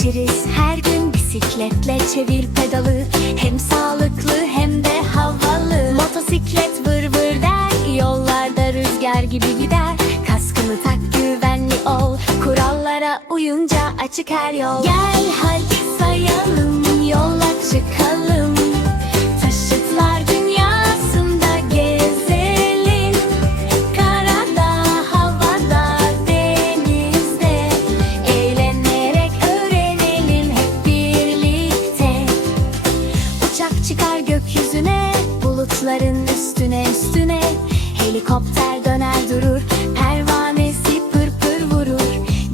Haberleşiriz her gün bisikletle, çevir pedalı. Hem sağlıklı hem de havalı. Motosiklet vır vır der, yollarda rüzgar gibi gider. Kaskını tak, güvenli ol, kurallara uyunca açık her yol. Gel hadi sayalım, yola çıkalım. Taşıtlar dünyasında gezelim. Karada, havada, denizde. Eğlenerek öğrenelim hep birlikte. Uçak çıkar gökyüzüne, bulutların üstüne üstüne. Helikopter döner durur, pervanesi pır pır vurur.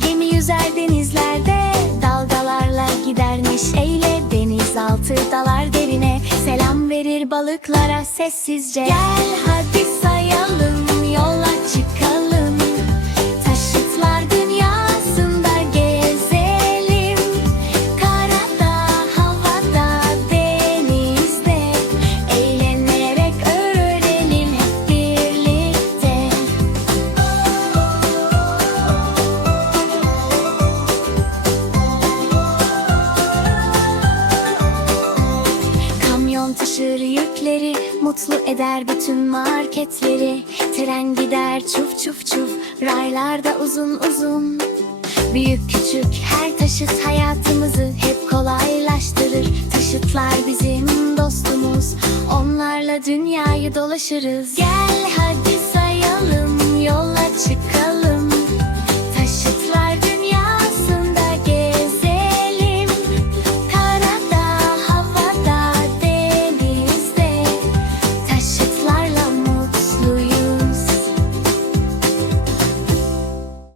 Gemi yüzer denizlerde, dalgalarla gider neşeyle. Denizaltı dalar derine, selam verir balıklara sessizce. Gel hadi sayalım, yola çıkalım. Taşıtlar dünyasında gezelim. Karada, havada, denizde. Eğlenerek öğrenelim hep birlikte. Kamyon taşır yükleri, mutlu eder bütün marketleri. Tren gider çuf çuf çuf, raylarda uzun uzun. Büyük küçük her taşıt hayatımızı hep kolaylaştırır. Taşıtlar bizim dostumuz, onlarla dünyayı dolaşırız. Gel hadi sayalım, yola çıkalım.